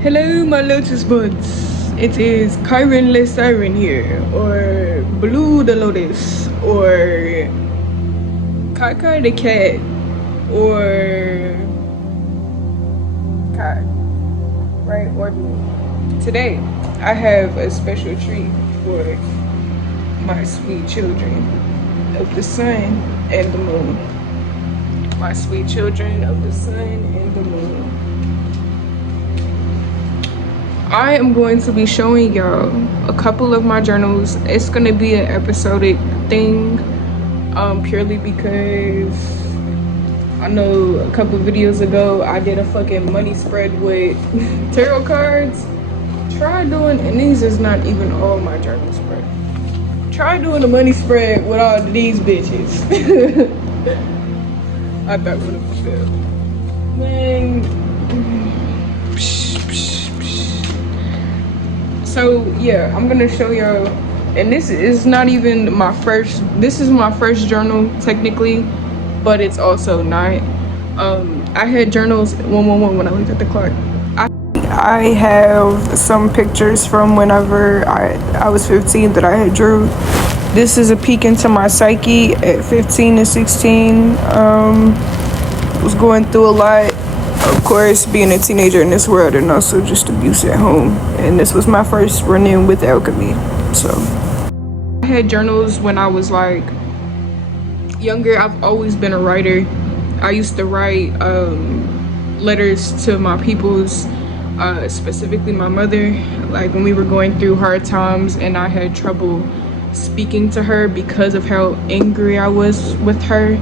Hello, my lotus buds. It is Kyron Le Siren here, or Blue the Lotus, or Kaka the Cat, or Kai, right? Or me. Today, I have a special treat for my sweet children of the sun and the moon. My sweet children of the sun and the moon. I am going to be showing y'all a couple of my journals. It's gonna be an episodic thing, purely because I know a couple videos ago I did a fucking money spread with tarot cards. Try doing, and these is not even all my journal spread. Try doing a money spread with all of these bitches. I thought would have failed. Man. So yeah, I'm gonna show y'all, and this is not even my first, this is my first journal technically, but it's also not. I had journals 111 when I looked at the clock. I have some pictures from whenever I was 15 that I had drew. This is a peek into my psyche at 15 and 16. Was going through a lot. Of course, being a teenager in this world, and also just abuse at home. And this was my first run-in with alchemy. So I had journals when I was like younger. I've always been a writer. I used to write letters to my peoples, specifically my mother, like when we were going through hard times and I had trouble speaking to her because of how angry I was with her.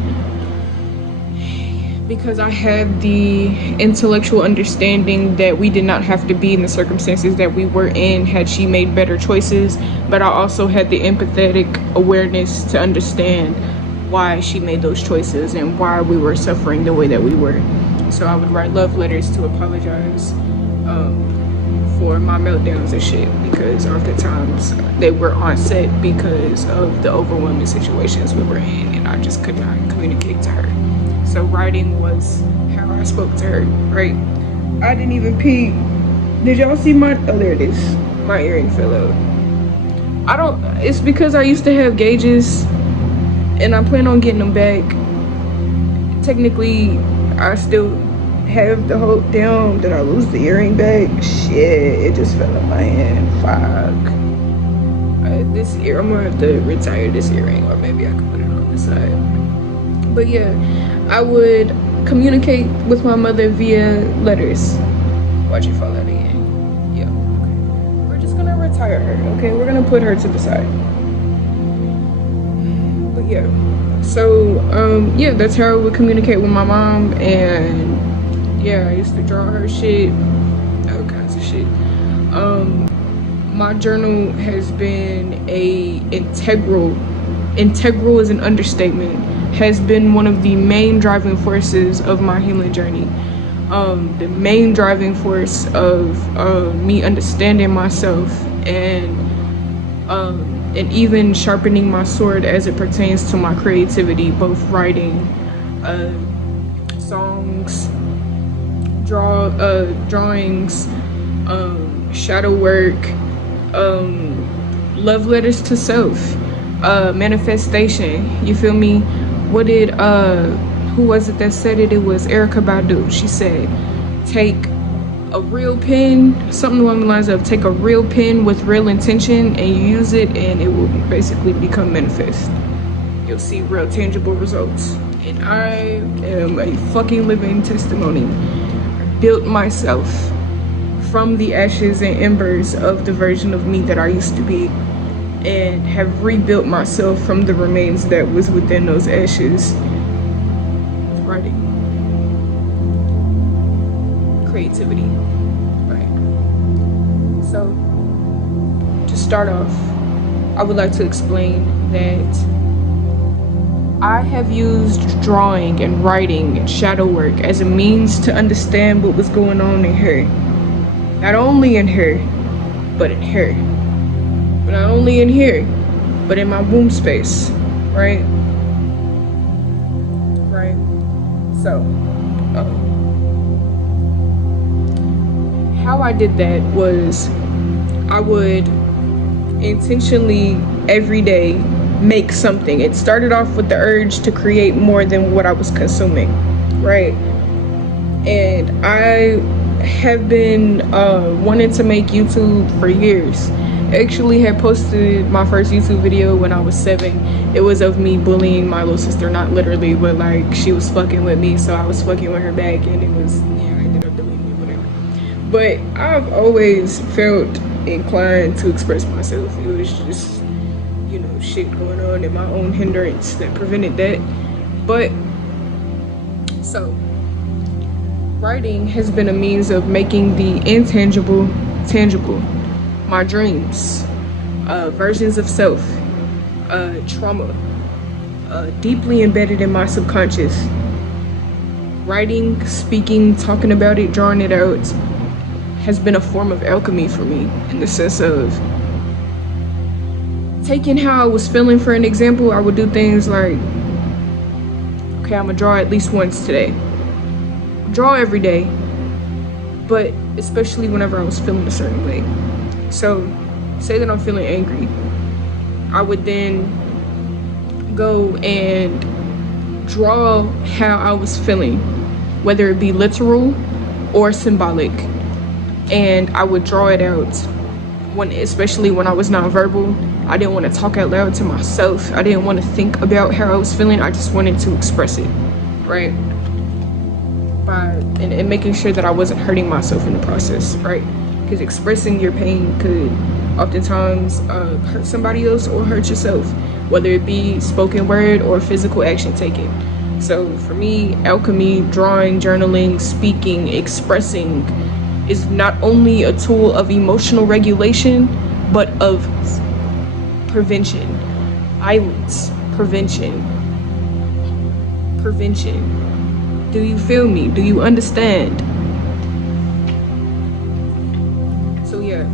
Because I had the intellectual understanding that we did not have to be in the circumstances that we were in had she made better choices, but I also had the empathetic awareness to understand why she made those choices and why we were suffering the way that we were. So I would write love letters to apologize for my meltdowns and shit, because oftentimes they were on set because of the overwhelming situations we were in and I just could not communicate to her. So writing was how I spoke to her, right? I didn't even peek. Did y'all see my, oh there it is. My earring fell out. It's because I used to have gauges and I plan on getting them back. Technically, I still have the whole, damn, did I lose the earring back? Shit, it just fell out my hand, fuck. This ear, I'm gonna have to retire this earring, or maybe I can put it on the side. But yeah, I would communicate with my mother via letters. Watch it fall out again. Yeah, okay. We're just gonna retire her, okay? We're gonna put her to the side. But yeah, so, yeah, that's how I would communicate with my mom. And yeah, I used to draw her shit, all kinds of shit. My journal has been integral is an understatement, has been one of the main driving forces of my healing journey. The main driving force of me understanding myself and even sharpening my sword as it pertains to my creativity, both writing, songs, drawings, shadow work, love letters to self, manifestation, you feel me? What did who was it that said it? It was Erykah Badu. She said, take a real pen, something along the lines of take a real pen with real intention and use it and it will basically become manifest. You'll see real tangible results. And I am a fucking living testimony. I built myself from the ashes and embers of the version of me that I used to be, and have rebuilt myself from the remains that was within those ashes. Writing, creativity, right? So to start off, I would like to explain that I have used drawing and writing and shadow work as a means to understand what was going on in her. Not only in her, but in her. But not only in here, but in my womb space, right? Right. So, how I did that was I would intentionally every day make something. It started off with the urge to create more than what I was consuming, right? And I have been wanting to make YouTube for years. I actually had posted my first YouTube video when I was 7. It was of me bullying my little sister, not literally, but like she was fucking with me, so I was fucking with her back, and it was, yeah, I ended up deleting it, whatever. But I've always felt inclined to express myself. It was just, you know, shit going on and my own hindrance that prevented that. But so writing has been a means of making the intangible tangible. My dreams, versions of self, trauma, deeply embedded in my subconscious. Writing, speaking, talking about it, drawing it out has been a form of alchemy for me, in the sense of taking how I was feeling. For an example, I would do things like, okay, I'm gonna draw at least once today. Draw every day, but especially whenever I was feeling a certain way. So say that I'm feeling angry, I would then go and draw how I was feeling, whether it be literal or symbolic, and I would draw it out. Especially when I was nonverbal, I didn't want to talk out loud to myself. I didn't want to think about how I was feeling. I just wanted to express it, right? And making sure that I wasn't hurting myself in the process, right? Because expressing your pain could oftentimes hurt somebody else or hurt yourself, whether it be spoken word or physical action taken. So for me, alchemy, drawing, journaling, speaking, expressing is not only a tool of emotional regulation, but of prevention, violence, prevention. Do you feel me? Do you understand? So yeah,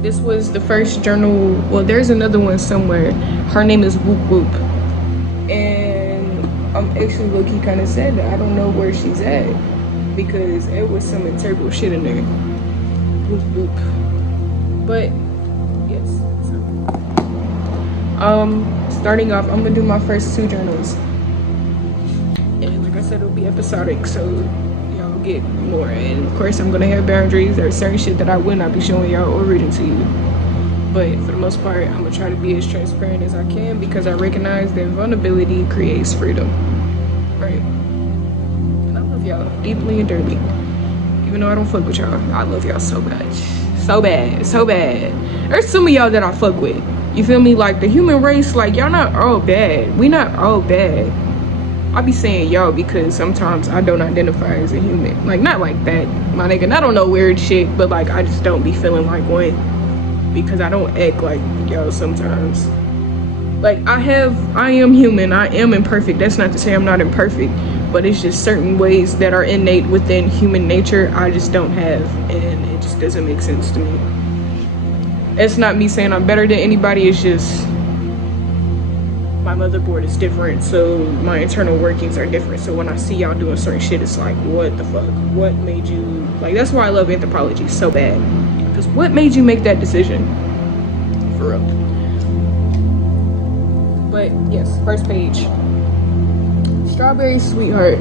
this was the first journal. Well, there's another one somewhere. Her name is Whoop Whoop. And I'm actually low-key kind of sad that I don't know where she's at, because it was some terrible shit in there. Whoop Whoop. But yes. Starting off, I'm gonna do my first 2 journals. And like I said, it'll be episodic, so y'all get more. And of course, I'm gonna have boundaries. There's certain shit that I will not be showing y'all or reading to you. But for the most part, I'm gonna try to be as transparent as I can, because I recognize that vulnerability creates freedom, right? And I love y'all deeply and dearly. Even though I don't fuck with y'all, I love y'all so much. So bad, so bad. There's some of y'all that I fuck with. You feel me? Like the human race, like y'all not all bad. We not all bad. I be saying y'all because sometimes I don't identify as a human. Like, not like that, my nigga. And I don't know weird shit, but like I just don't be feeling like one, because I don't act like y'all sometimes. Like I am human. I am imperfect. That's not to say I'm not imperfect, but it's just certain ways that are innate within human nature I just don't have, and it just doesn't make sense to me. It's not me saying I'm better than anybody. It's just my motherboard is different, so my internal workings are different. So when I see y'all doing certain shit, it's like, what the fuck? What made you, like, that's why I love anthropology so bad, because what made you make that decision? For real. But yes, first page, Strawberry Sweetheart.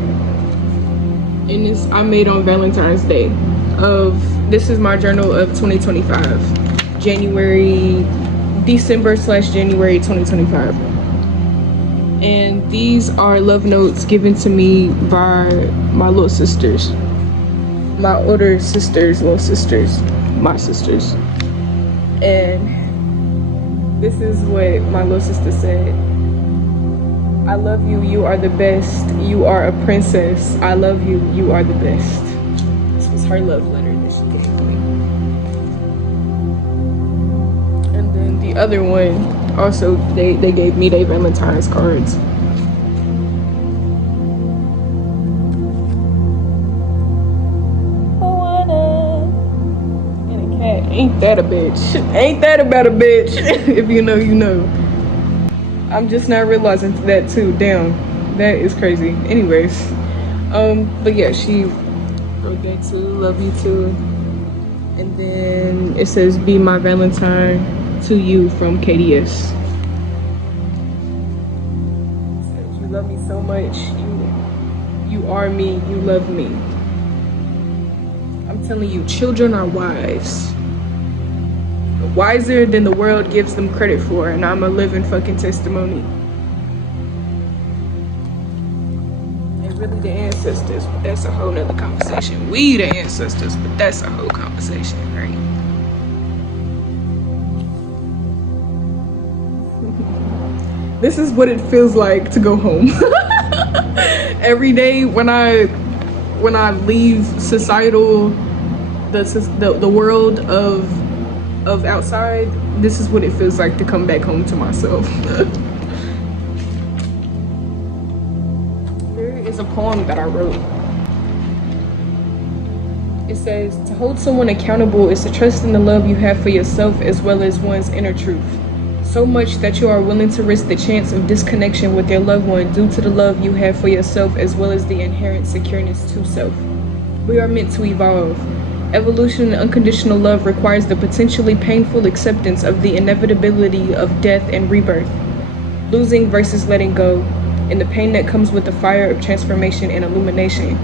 And this I made on Valentine's Day this is my journal of 2025, December/January 2025. And these are love notes given to me by my little sisters, my older sisters, little sisters, my sisters. And this is what my little sister said. I love you, you are the best. You are a princess. I love you, you are the best. This was her love letter that she gave to me. And then the other one, also, they gave me their Valentine's cards. And a cat. Ain't that a bitch? Ain't that about a bitch? If you know, you know. I'm just not realizing that too. Damn, that is crazy. Anyways, but yeah, she wrote that too. Love you too. And then it says, "Be my Valentine to you from KDS." It says, "You love me so much. You are me. You love me." I'm telling you, children are wise. Wiser than the world gives them credit for, and I'm a living fucking testimony. And really the ancestors, but that's a whole nother conversation. We the ancestors, but that's a whole conversation, right? This is what it feels like to go home. Every day when I leave societal, the world of outside, this is what it feels like to come back home to myself. Here is a poem that I wrote. It says, "To hold someone accountable is to trust in the love you have for yourself as well as one's inner truth. So much that you are willing to risk the chance of disconnection with your loved one due to the love you have for yourself as well as the inherent secureness to self. We are meant to evolve. Evolution and unconditional love requires the potentially painful acceptance of the inevitability of death and rebirth, losing versus letting go, and the pain that comes with the fire of transformation and illumination.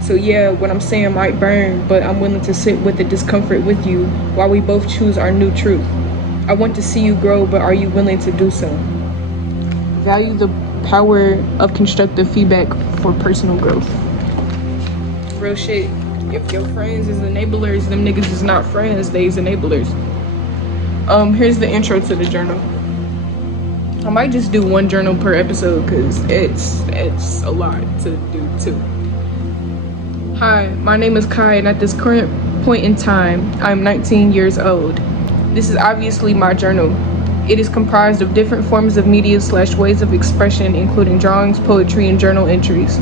So yeah, what I'm saying might burn, but I'm willing to sit with the discomfort with you while we both choose our new truth. I want to see you grow, but are you willing to do so? Value the power of constructive feedback for personal growth." Real shit. If your friends is enablers, them niggas is not friends, they's enablers. Here's the intro to the journal. I might just do one journal per episode because it's a lot to do too. Hi, my name is Kai, and at this current point in time, I'm 19 years old. This is obviously my journal. It is comprised of different forms of media/ways of expression, including drawings, poetry, and journal entries.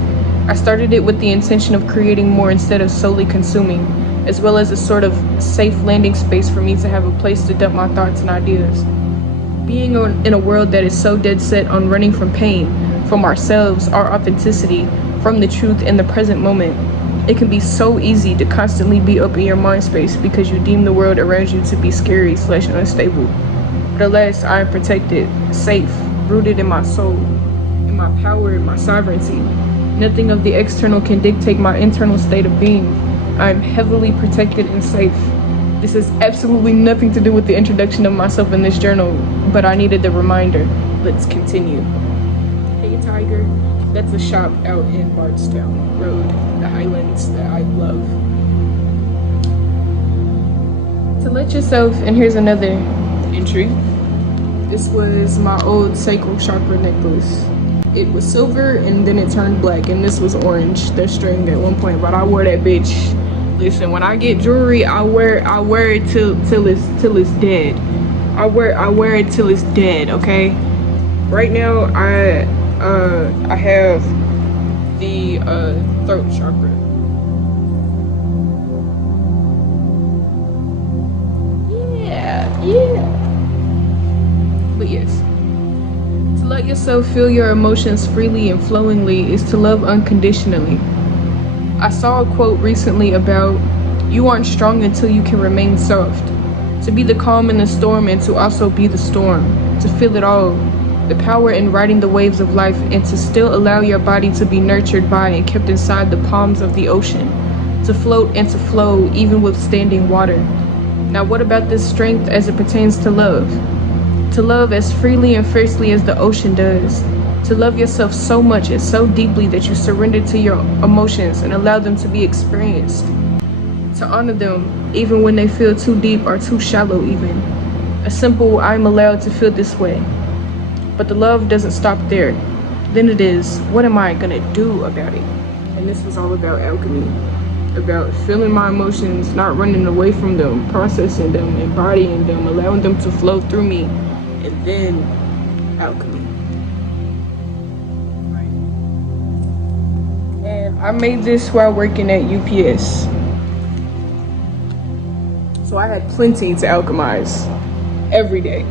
I started it with the intention of creating more instead of solely consuming, as well as a sort of safe landing space for me to have a place to dump my thoughts and ideas. Being in a world that is so dead set on running from pain, from ourselves, our authenticity, from the truth in the present moment, it can be so easy to constantly be up in your mind space because you deem the world around you to be scary/unstable. But alas, I am protected, safe, rooted in my soul, in my power, in my sovereignty. Nothing of the external can dictate my internal state of being. I am heavily protected and safe. This has absolutely nothing to do with the introduction of myself in this journal, but I needed the reminder. Let's continue. Hey Tiger, that's a shop out in Bardstown Road, the Highlands that I love. To let yourself, and here's another entry. This was my old sacral chakra necklace. It was silver and then it turned black, and this was orange, the string at one point, but I wore that bitch. Listen, when I get jewelry, I wear it till it's dead. I wear it till it's dead, okay? Right now I have the throat chakra. Yeah. But yes. To let yourself feel your emotions freely and flowingly is to love unconditionally. I saw a quote recently about, "You aren't strong until you can remain soft." To be the calm in the storm and to also be the storm. To feel it all. The power in riding the waves of life and to still allow your body to be nurtured by and kept inside the palms of the ocean. To float and to flow even withstanding water. Now what about this strength as it pertains to love? To love as freely and fiercely as the ocean does. To love yourself so much and so deeply that you surrender to your emotions and allow them to be experienced. To honor them even when they feel too deep or too shallow even. A simple, "I'm allowed to feel this way." But the love doesn't stop there. Then it is, what am I gonna do about it? And this was all about alchemy. About feeling my emotions, not running away from them, processing them, embodying them, allowing them to flow through me, and then alchemy. And I made this while working at UPS. So I had plenty to alchemize every day.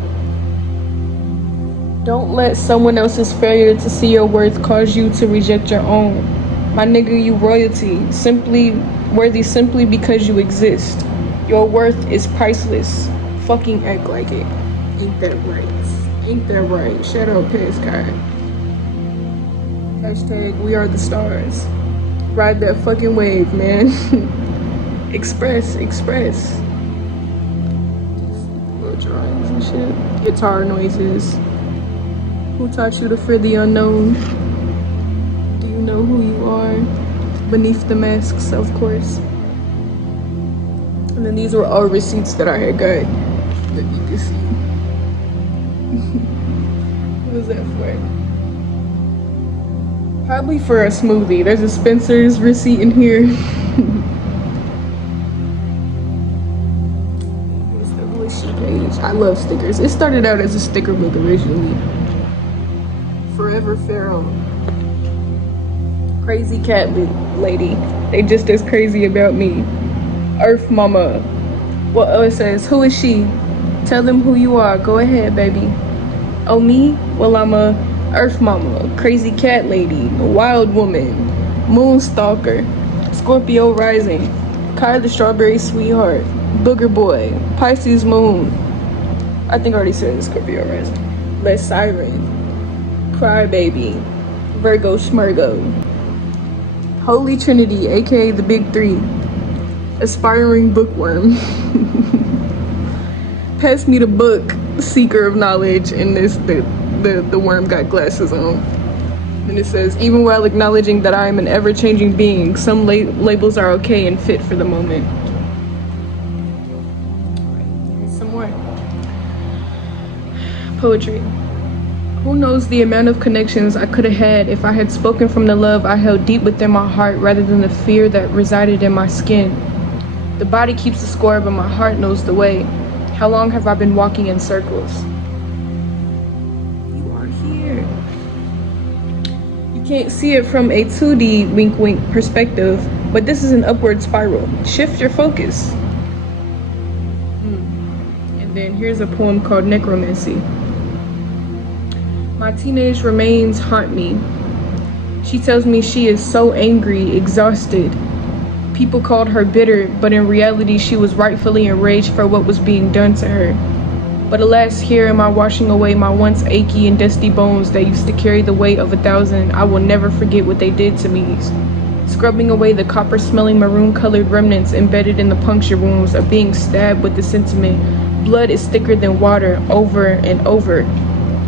Don't let someone else's failure to see your worth cause you to reject your own. My nigga, you royalty, simply worthy simply because you exist. Your worth is priceless. Fucking act like it. Ain't that right? Ain't that right? Shout out Pascal. Hashtag we are the stars. Ride that fucking wave, man. Express. Little drawings and shit. Guitar noises. Who taught you to fear the unknown? Do you know who you are? Beneath the masks, of course. And then these were all receipts that I had got that you can see. What was that for? Probably for a smoothie. There's a Spencer's receipt in here. Here's the Wishy page. I love stickers. It started out as a sticker book originally. Forever Pharaoh. Crazy cat lady. They just as crazy about me. Earth Mama. Well, oh, it says, who is she? Tell them who you are. Go ahead, baby. Oh, me? Well, I'm a Earth Mama, crazy cat lady, wild woman, moon stalker, Scorpio rising, Kai the strawberry sweetheart, booger boy, Pisces moon. I think I already said Scorpio rising. Les siren, crybaby, Virgo Schmergo, Holy Trinity, aka the Big Three, aspiring bookworm. Pass me the book, seeker of knowledge, and the worm got glasses on. And it says, even while acknowledging that I am an ever-changing being, some labels are okay and fit for the moment. Here's some more. Poetry. Who knows the amount of connections I could have had if I had spoken from the love I held deep within my heart rather than the fear that resided in my skin. The body keeps the score, but my heart knows the way. How long have I been walking in circles? Can't see it from a 2D wink wink perspective, but this is an upward spiral. Shift your focus. And then here's a poem called Necromancy. My teenage remains haunt me. She tells me she is so angry, exhausted. People called her bitter, but in reality she was rightfully enraged for what was being done to her. But alas, here am I washing away my once achy and dusty bones that used to carry the weight of 1,000. I will never forget what they did to me. Scrubbing away the copper-smelling maroon-colored remnants embedded in the puncture wounds of being stabbed with the sentiment, blood is thicker than water, over and over.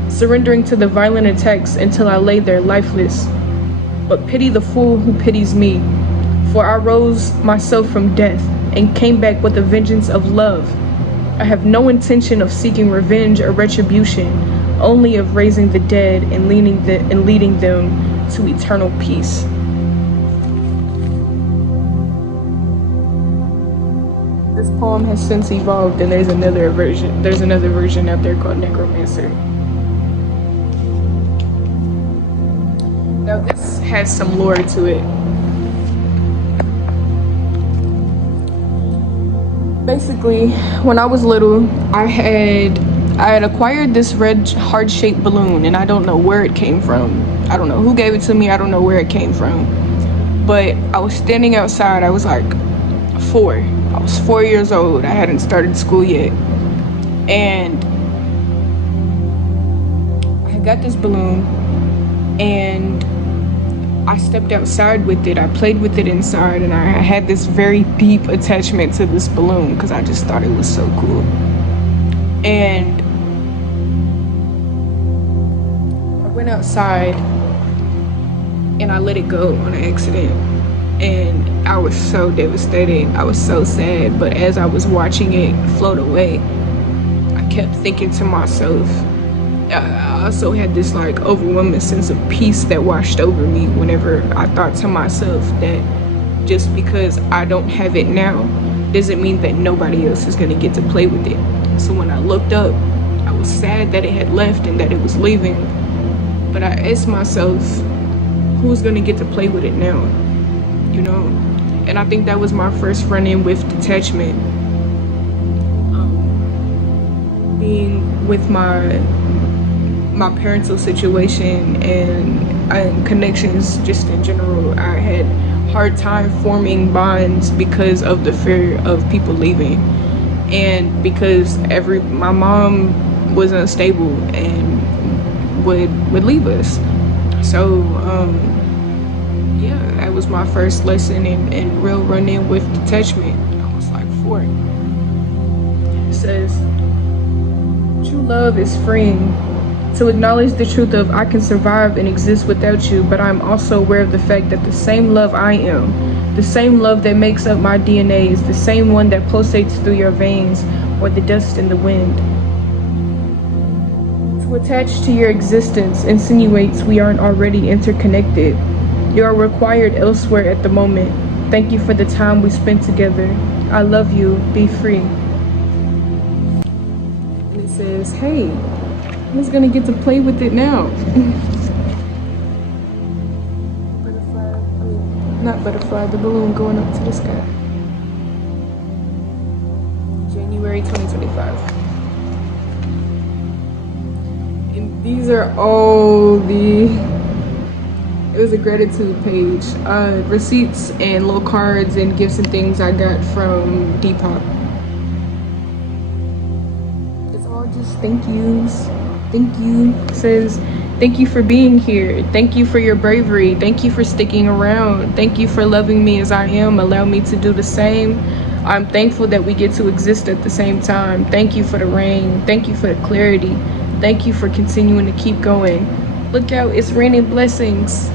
Surrendering to the violent attacks until I lay there lifeless. But pity the fool who pities me, for I rose myself from death and came back with a vengeance of love. I have no intention of seeking revenge or retribution, only of raising the dead and leading them to eternal peace. This poem has since evolved, and there's another version out there called Necromancer. Now this has some lore to it. Basically, when I was little, I had acquired this red heart-shaped balloon, and I don't know where it came from. I don't know who gave it to me. I don't know where it came from. But I was standing outside. I was like 4. I was 4 years old. I hadn't started school yet. And I got this balloon, and I stepped outside with it. I played with it inside, and I had this very deep attachment to this balloon because I just thought it was so cool. And I went outside and I let it go on accident, and I was so devastated. I was so sad. But as I was watching it float away, I kept thinking to myself, I also had this like overwhelming sense of peace that washed over me whenever I thought to myself that just because I don't have it now doesn't mean that nobody else is gonna get to play with it. So when I looked up, I was sad that it had left and that it was leaving, but I asked myself, who's gonna get to play with it now, you know? And I think that was my first run-in with detachment, being with my parental situation and connections just in general. I had hard time forming bonds because of the fear of people leaving, and because my mom was unstable and would leave us. So yeah, that was my first lesson in real run-in with detachment. I was like 4. It says, true love is freeing. To acknowledge the truth of I can survive and exist without you, but I'm also aware of the fact that the same love I am, the same love that makes up my DNA, is the same one that pulsates through your veins or the dust in the wind. To attach to your existence insinuates we aren't already interconnected. You are required elsewhere at the moment. Thank you for the time we spent together. I love you. Be free. And it says, hey, I'm just gonna get to play with it now. Butterfly, not butterfly, the balloon going up to the sky. January 2025. And these are all it was a gratitude page. Receipts and little cards and gifts and things I got from Depop. It's all just thank yous. Thank you. It says, thank you for being here. Thank you for your bravery. Thank you for sticking around. Thank you for loving me as I am. Allow me to do the same. I'm thankful that we get to exist at the same time. Thank you for the rain. Thank you for the clarity. Thank you for continuing to keep going. Look out, it's raining blessings.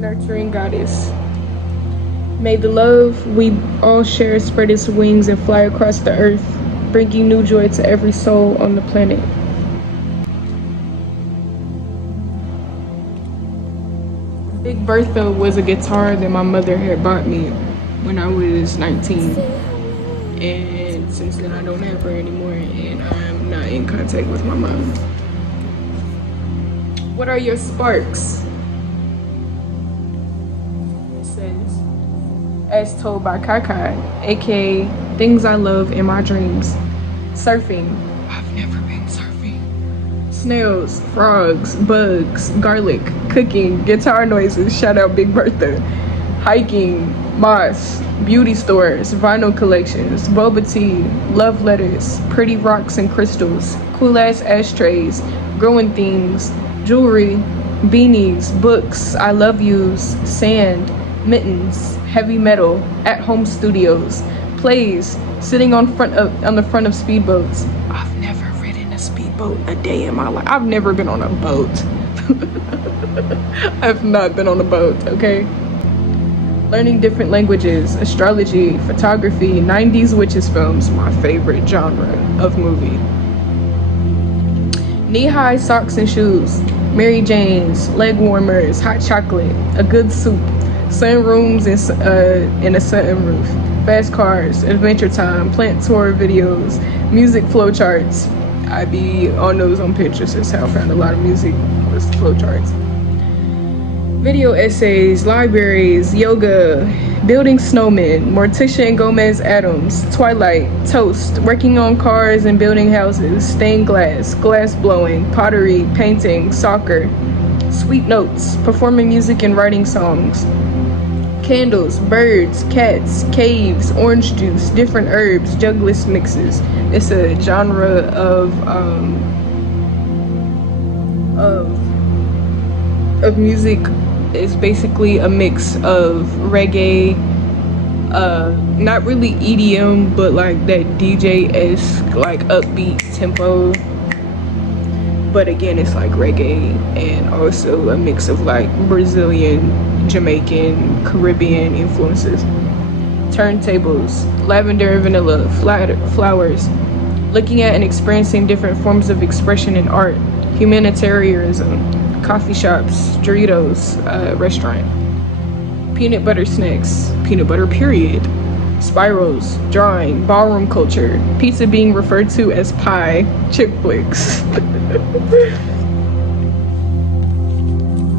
Nurturing goddess. May the love we all share spread its wings and fly across the earth, bringing new joy to every soul on the planet. Big Bertha was a guitar that my mother had bought me when I was 19. And since then I don't have her anymore and I'm not in contact with my mom. What are your sparks? It says, as told by Kakai, aka things I love in my dreams. Surfing. I've never been surfing. Snails, frogs, bugs, garlic, cooking, guitar noises, shout out Big Bertha. Hiking, moss, beauty stores, vinyl collections, boba tea, love letters, pretty rocks and crystals, cool ass ashtrays, growing things, jewelry, beanies, books, I love yous, sand, mittens, heavy metal, at-home studios, plays, sitting on the front of speedboats. I've never ridden a speedboat a day in my life. I've never been on a boat. I've not been on a boat, okay? Learning different languages, astrology, photography, 90s witches films, my favorite genre of movie. Knee-high socks and shoes, Mary Jane's, leg warmers, hot chocolate, a good soup, sunrooms in a sunroof, fast cars, adventure time, plant tour videos, music flowcharts. I be on those on Pinterest. That's how I found a lot of music, was flowcharts. Video essays, libraries, yoga, building snowmen, Morticia and Gomez Adams, Twilight, Toast, working on cars and building houses, stained glass, glass blowing, pottery, painting, soccer, sweet notes, performing music and writing songs, candles, birds, cats, caves, orange juice, different herbs, juglist mixes. It's a genre of music. Is basically a mix of reggae, not really EDM, but like that DJ-esque, like upbeat tempo. But again, it's like reggae and also a mix of like Brazilian, Jamaican, Caribbean influences. Turntables, lavender and vanilla, flowers, looking at and experiencing different forms of expression in art, humanitarianism, coffee shops, Doritos, restaurant, peanut butter snacks, peanut butter period, spirals, drawing, ballroom culture, pizza being referred to as pie, chick flicks.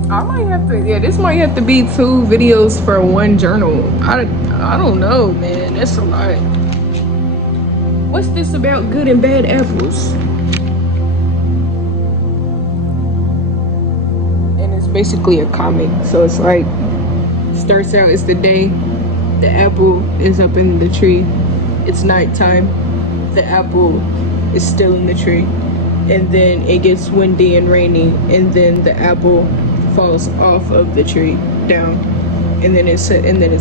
I might have to, yeah, this might have to be 2 videos for one journal. I don't know, man, that's a lot. What's this about good and bad apples? It's basically a comic. So it's like, starts out, it's the day, the apple is up in the tree. It's nighttime, the apple is still in the tree. And then it gets windy and rainy, and then the apple falls off of the tree down, and then it's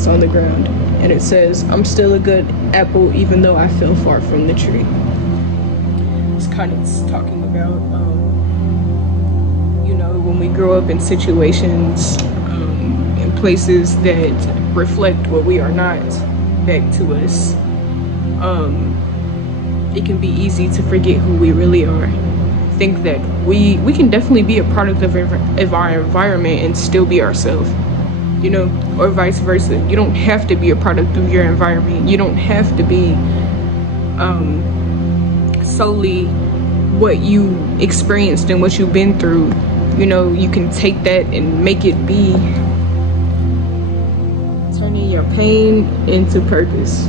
on the ground, and it says, "I'm still a good apple even though I fell far from the tree." It's kind of talking about when we grow up in situations in places that reflect what we are not back to us, it can be easy to forget who we really are. Think that we can definitely be a product of our environment and still be ourselves, or vice versa. You don't have to be a product of your environment. You don't have to be solely what you experienced and what you've been through. You can take that and make it be, turning your pain into purpose.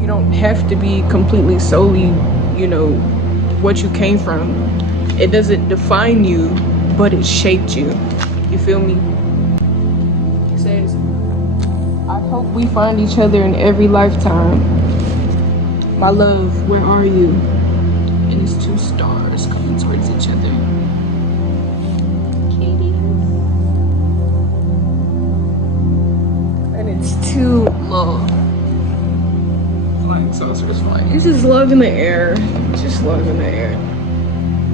You don't have to be completely solely, what you came from. It doesn't define you, but it shaped you. You feel me? It says, "I hope we find each other in every lifetime. My love, where are you?" And it's two stars coming towards each other. Katie. And it's two love. Flying saucers flying. It's just love in the air. Just love in the air.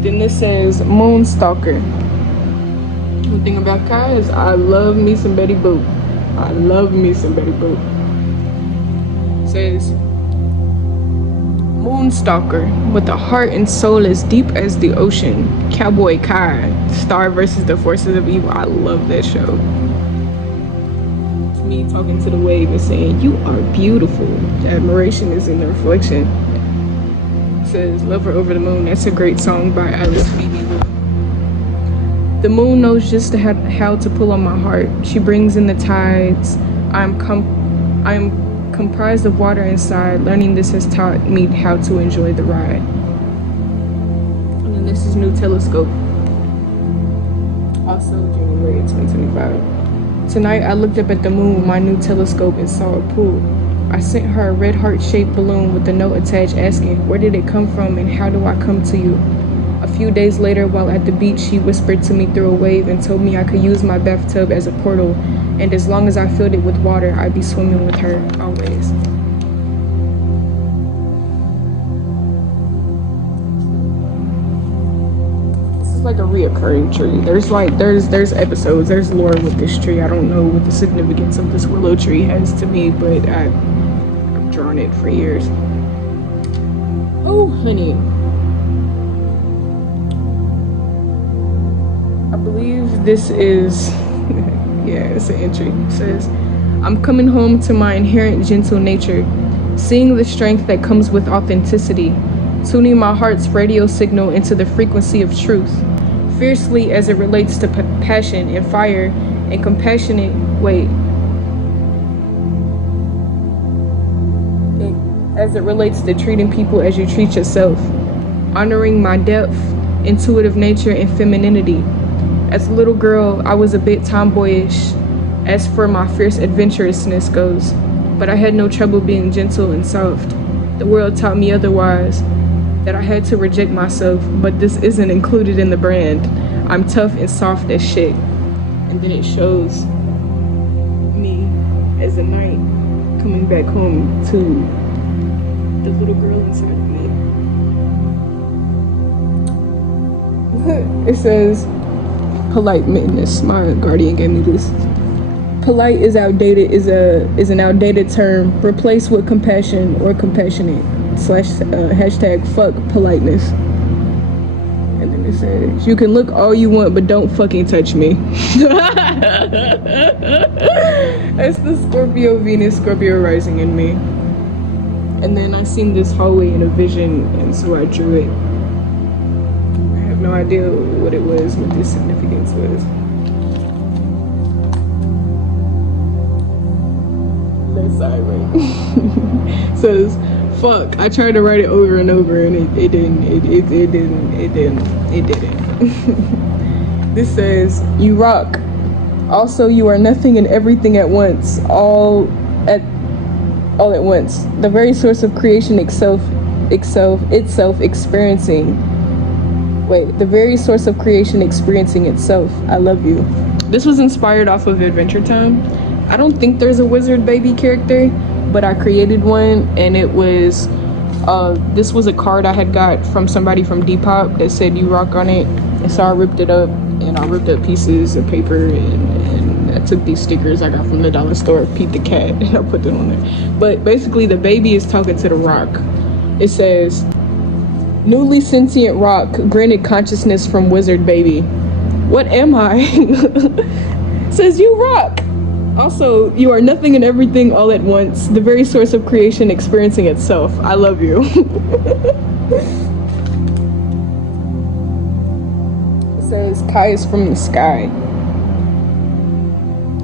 Then this says Moon Stalker. The thing about Kai is I love me some Betty Boop. I love me some Betty Boop. It says Moon Stalker, with a heart and soul as deep as the ocean. Cowboy Kai, star versus the forces of evil. I love that show. It's me talking to the wave and saying, "You are beautiful." The admiration is in the reflection. It says Lover Over the Moon. That's a great song by Alice Phoebe. The moon knows just how to pull on my heart. She brings in the tides. I am comprised of water inside. Learning this has taught me how to enjoy the ride. And then this is New Telescope. Also January 2025. Tonight I looked up at the moon with my new telescope and saw a pool. I sent her a red heart-shaped balloon with a note attached asking, "Where did it come from and how do I come to you?" A few days later, while at the beach, she whispered to me through a wave and told me I could use my bathtub as a portal, and as long as I filled it with water, I'd be swimming with her always. This is like a reoccurring tree. There's episodes, there's lore with this tree. I don't know what the significance of this willow tree has to me, but I've drawn it for years. Oh, honey. I believe this is, yeah, it's an entry. It says, "I'm coming home to my inherent gentle nature, seeing the strength that comes with authenticity, tuning my heart's radio signal into the frequency of truth, fiercely as it relates to passion and fire and compassionate, as it relates to treating people as you treat yourself, honoring my depth, intuitive nature, and femininity. As a little girl, I was a bit tomboyish as for my fierce adventurousness goes, but I had no trouble being gentle and soft. The world taught me otherwise, that I had to reject myself, but this isn't included in the brand. I'm tough and soft as shit." And then it shows me as a knight coming back home to the little girl inside of me. It says, polite meekness. My guardian gave me this. Polite is outdated, is an outdated term. Replace with compassion or compassionate / hashtag fuck politeness. And then it says, "You can look all you want, but don't fucking touch me." That's the Scorpio Venus, Scorpio rising in me. And then I seen this hallway in a vision, and so I drew it. I have no idea what it was, what the significance was. That's silent. Says, Fuck, I tried to write it over and over and it didn't. This says, you rock. Also, you are nothing and everything at once, at once. The very source of creation itself experiencing. The very source of creation experiencing itself. I love you. This was inspired off of Adventure Time. I don't think there's a wizard baby character, but I created one, and it was, this was a card I had got from somebody from Depop that said you rock on it. And so I ripped it up, and I ripped up pieces of paper, and I took these stickers I got from the dollar store, Pete the Cat, and I put them on there. But basically, the baby is talking to the rock. It says, newly sentient rock, granted consciousness from wizard baby. What am I? Says you rock. Also, you are nothing and everything all at once, the very source of creation experiencing itself. I love you. It says, Kai is from the sky.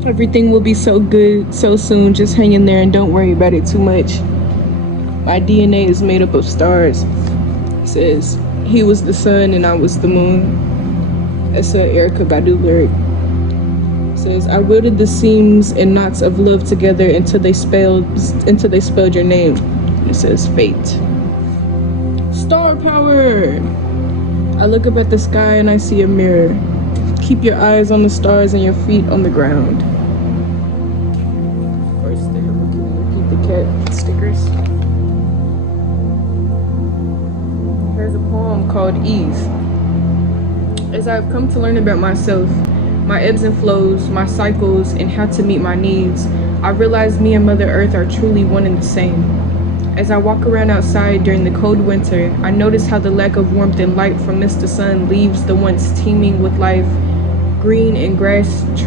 Everything will be so good so soon. Just hang in there and don't worry about it too much. My DNA is made up of stars. It says, he was the sun and I was the moon. That's a Erykah Badu lyric. Says, I welded the seams and knots of love together until they spelled your name. It says fate. Star power. I look up at the sky and I see a mirror. Keep your eyes on the stars and your feet on the ground. Of course, they're Repeat the Cat stickers. Here's a poem called Eve. As I've come to learn about myself, my ebbs and flows, my cycles, and how to meet my needs, I realize me and Mother Earth are truly one and the same. As I walk around outside during the cold winter, I notice how the lack of warmth and light from Mr. Sun leaves the once teeming with life, green and grass and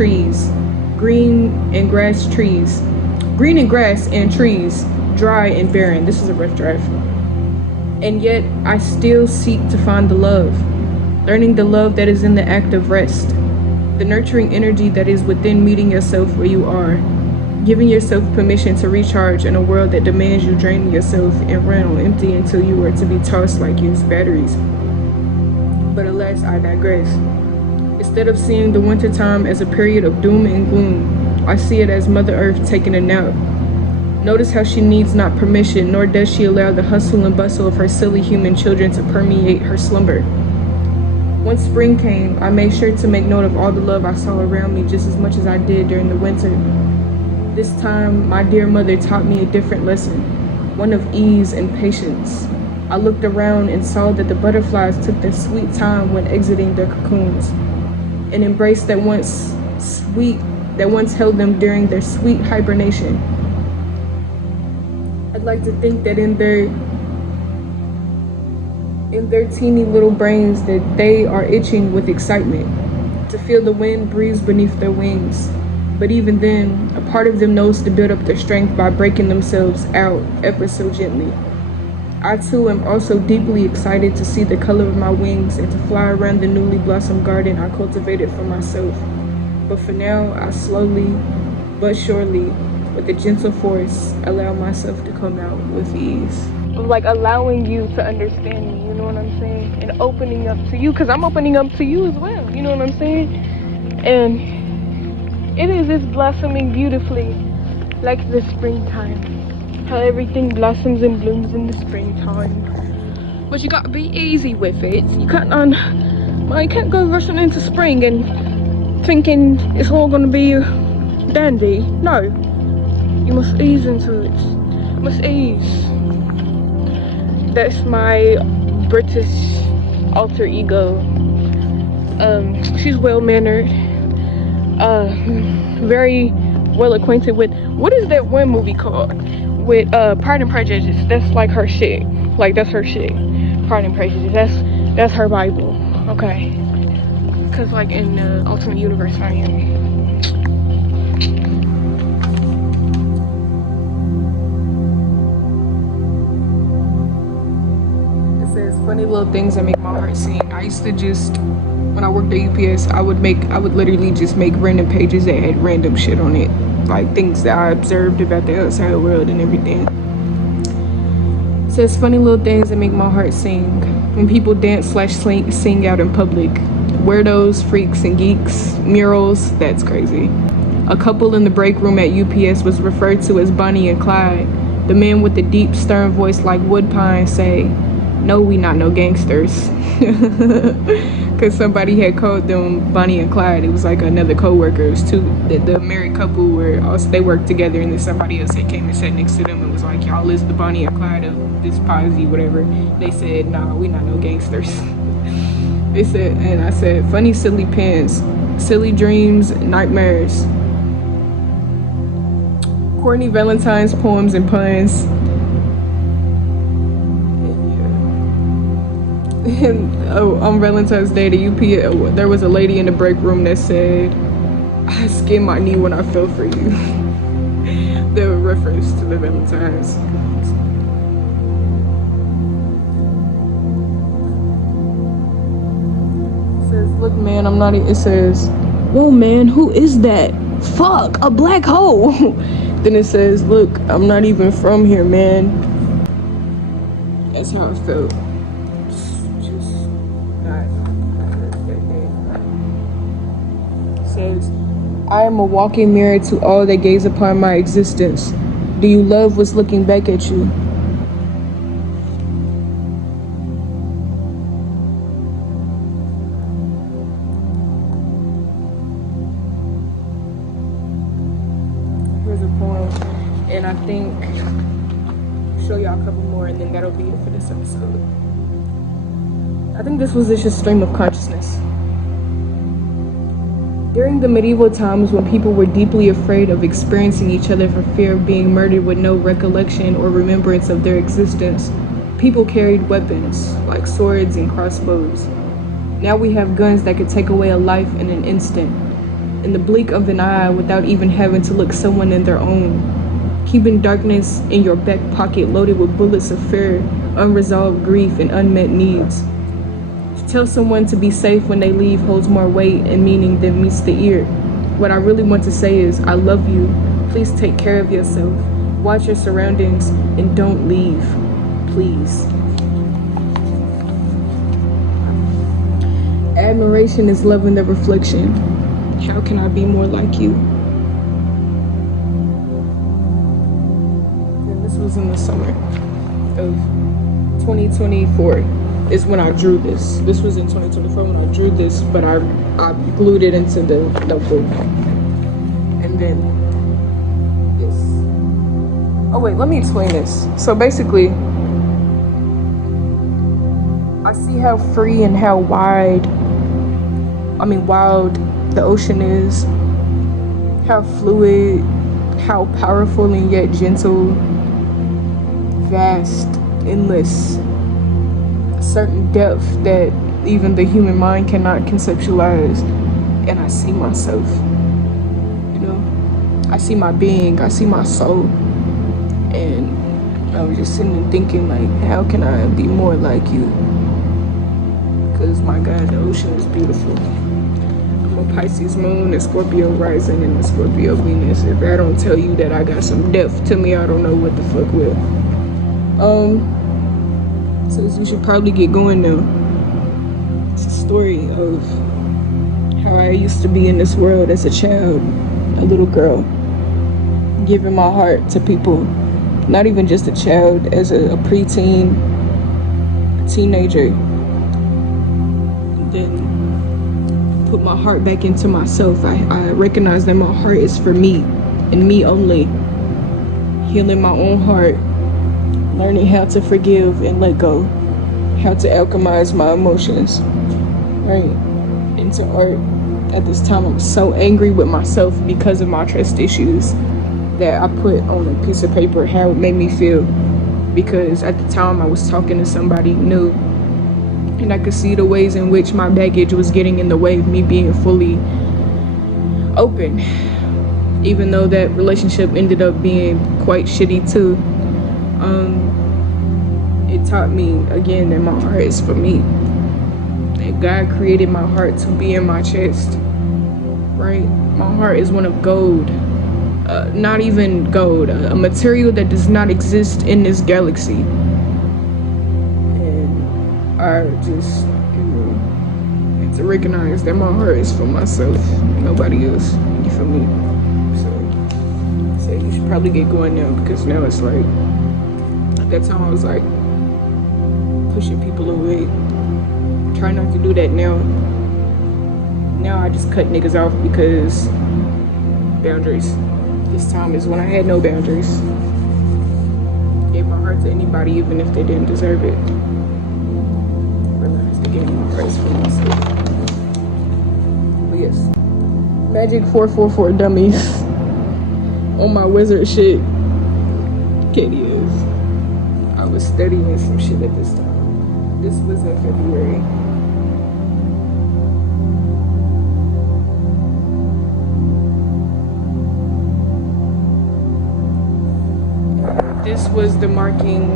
trees, dry and barren. This is a rough draft. And yet, I still seek to find the love, learning the love that is in the act of rest. The nurturing energy that is within meeting yourself where you are, giving yourself permission to recharge in a world that demands you draining yourself and run on empty until you are to be tossed like used batteries. But alas, I digress. Instead of seeing the wintertime as a period of doom and gloom, I see it as Mother Earth taking a nap. Notice how she needs not permission, nor does she allow the hustle and bustle of her silly human children to permeate her slumber. Once spring came, I made sure to make note of all the love I saw around me just as much as I did during the winter. This time, my dear mother taught me a different lesson, one of ease and patience. I looked around and saw that the butterflies took their sweet time when exiting their cocoons, an embrace that once held them during their sweet hibernation. I'd like to think that in their teeny little brains that they are itching with excitement to feel the wind breeze beneath their wings. But even then, a part of them knows to build up their strength by breaking themselves out ever so gently. I too am also deeply excited to see the color of my wings and to fly around the newly blossomed garden I cultivated for myself. But for now, I slowly but surely, with a gentle force, allow myself to come out with ease. Like allowing you to understand me, you know what I'm saying? And opening up to you, because I'm opening up to you as well, you know what I'm saying? And it's blossoming beautifully, like the springtime. How everything blossoms and blooms in the springtime. But you gotta be easy with it. You can't go rushing into spring and thinking it's all gonna be dandy. No, you must ease into it. You must ease. That's my British alter ego. She's well-mannered, very well acquainted with, what is that one movie called? With Pride and Prejudice. That's like her shit. Like that's her shit. Pride and Prejudice. That's her Bible. Okay. Cause like in the alternate universe I am. Funny little things that make my heart sing. I used to just, when I worked at UPS, I would literally just make random pages that had random shit on it, like things that I observed about the outside world and everything. says funny little things that make my heart sing. When people dance slash sing out in public. Weirdos, freaks, and geeks. Murals, that's crazy. A couple in the break room at UPS was referred to as Bonnie and Clyde. The men with the deep, stern voice like woodpine say, "No, we not no gangsters." Because somebody had called them Bonnie and Clyde. It was like another co-worker. It was two, the married couple were also, they worked together, and then somebody else had came and sat next to them and was like, "Y'all is the Bonnie and Clyde of this posse, whatever." They said, "Nah, we not no gangsters." They said, and I said, "Funny, silly pants, silly dreams, nightmares." Courtney Valentine's poems and puns. And on Valentine's Day, the UPS, there was a lady in the break room that said, "I skinned my knee when I fell for you." The reference to the Valentine's. It says, "Look, man, I'm not." It says, "Whoa, man, who is that? Fuck, a black hole." Then it says, "Look, I'm not even from here, man." That's how I felt. Just not that day. It says, "I am a walking mirror to all that gaze upon my existence. Do you love what's looking back at you?" Here's a poem, and I think show y'all a couple more, and then that'll be it for this episode. I think this was just a stream of consciousness. During the medieval times, when people were deeply afraid of experiencing each other for fear of being murdered with no recollection or remembrance of their existence, people carried weapons like swords and crossbows. Now we have guns that could take away a life in an instant, in the blink of an eye, without even having to look someone in their own. Keeping darkness in your back pocket loaded with bullets of fear, unresolved grief, and unmet needs. To tell someone to be safe when they leave holds more weight and meaning than meets the ear. What I really want to say is, I love you. Please take care of yourself. Watch your surroundings and don't leave. Please. Admiration is love in the reflection. How can I be more like you? And this was in the summer of 2024 is when I drew this. This was in 2024 when I drew this, but I glued it into the notebook. And then this. Oh wait, let me explain this. So basically, I see how free and how wild the ocean is, how fluid, how powerful and yet gentle, vast, endless, a certain depth that even the human mind cannot conceptualize. And I see myself, I see my being, I see my soul. And I was just sitting and thinking, like, how can I be more like you? Because my God, the ocean is beautiful. I'm a Pisces moon, a Scorpio rising, and a Scorpio Venus. If I don't tell you that I got some depth to me, I don't know what the fuck will. Says you should probably get going now. It's a story of how I used to be in this world as a child, a little girl, giving my heart to people. Not even just a child, as a preteen, a teenager. And then put my heart back into myself. I recognize that my heart is for me and me only. Healing my own heart, learning how to forgive and let go, how to alchemize my emotions, right, into art. At this time, I'm so angry with myself because of my trust issues that I put on a piece of paper how it made me feel, because at the time I was talking to somebody new, and I could see the ways in which my baggage was getting in the way of me being fully open, even though that relationship ended up being quite shitty too. It taught me again that my heart is for me, that God created my heart to be in my chest, right? My heart is one of gold, not even gold, a material that does not exist in this galaxy. I just, have to recognize that my heart is for myself, nobody else. You feel me? So you should probably get going now, because now it's like, at that time I was like pushing people away. Try not to do that now. Now I just cut niggas off because boundaries. This time is when I had no boundaries. Gave my heart to anybody even if they didn't deserve it. Realized to gain my price for myself. But yes. Magic 444 dummies. On my wizard shit. Katie is. I was studying some shit at this time. This was in February. This was the marking,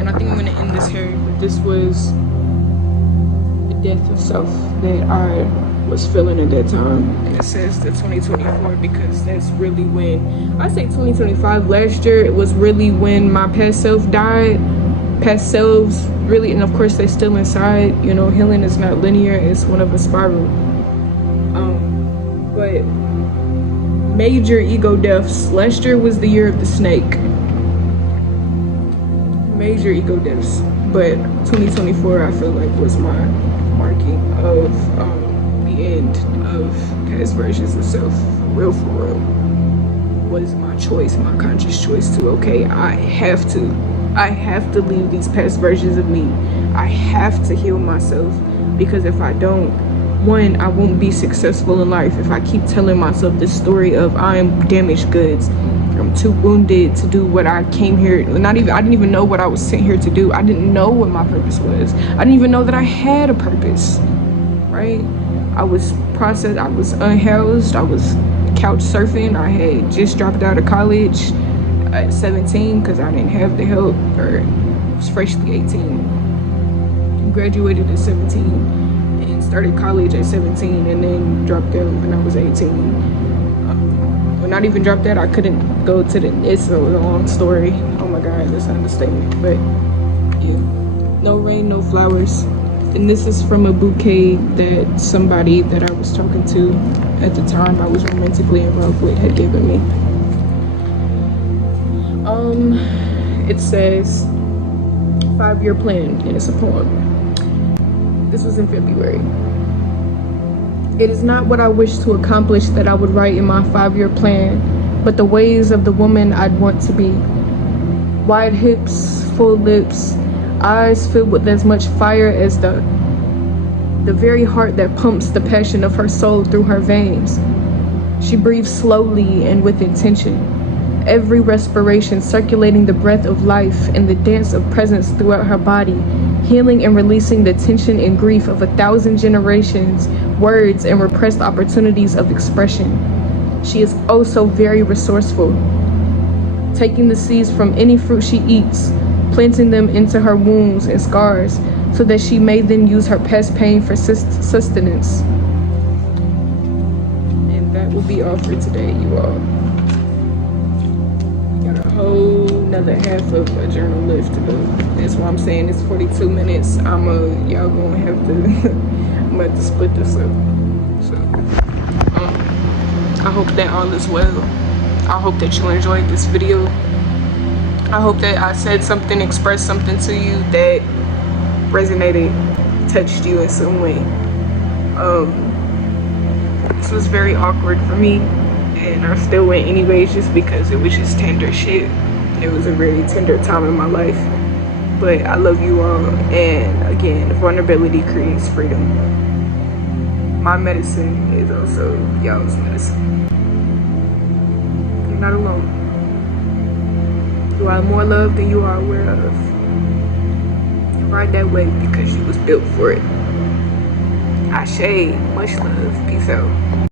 and I think I'm gonna end this here, but this was the death of self that I was feeling at that time. And it says the 2024 because that's really when, I say 2025, last year, it was really when my past self died. Past selves, really, and of course they're still inside. You know, healing is not linear, it's one of a spiral. But major ego deaths. Last year was the year of the snake. Major ego deaths, but 2024 I feel like was my marking of the end of past versions of self. For real, was my choice, my conscious choice to, okay, I have to leave these past versions of me. I have to heal myself, because if I don't, one, I won't be successful in life. If I keep telling myself this story of I am damaged goods, I'm too wounded to do what I came here, I didn't even know what I was sent here to do. I didn't know what my purpose was. I didn't even know that I had a purpose, right? I was processed, I was unhoused, I was couch surfing. I had just dropped out of college at 17 because I didn't have the help, or I was freshly 18. Graduated at 17 and started college at 17 and then dropped out when I was 18. Not even dropped that, I couldn't go to it's a long story. Oh my god, that's an understatement. But yeah, no rain, no flowers. And this is from a bouquet that somebody that I was talking to at the time I was romantically involved with had given me. It says 5-year plan, and it's a poem. This was in February. It is not what I wish to accomplish that I would write in my 5-year plan, but the ways of the woman I'd want to be. Wide hips, full lips, eyes filled with as much fire as the very heart that pumps the passion of her soul through her veins. She breathes slowly and with intention, every respiration circulating the breath of life and the dance of presence throughout her body, healing and releasing the tension and grief of 1,000 generations, words, and repressed opportunities of expression. She is oh so very resourceful, taking the seeds from any fruit she eats, planting them into her wounds and scars, so that she may then use her past pain for sustenance. And that will be all for today, you all. Got a whole another half of a journal left to go. That's why I'm saying it's 42 minutes. Y'all gonna have to I'm about to split this up. So I hope that all is well. I hope that you enjoyed this video. I hope that I said something, expressed something to you that resonated, touched you in some way. This was very awkward for me, and I still went anyways just because it was just tender shit. It was a very tender time in my life. But I love you all, and again, vulnerability creates freedom. My medicine is also y'all's medicine. You're not alone. You are more loved than you are aware of. Ride that wave because you was built for it. Ashe, much love, peace out.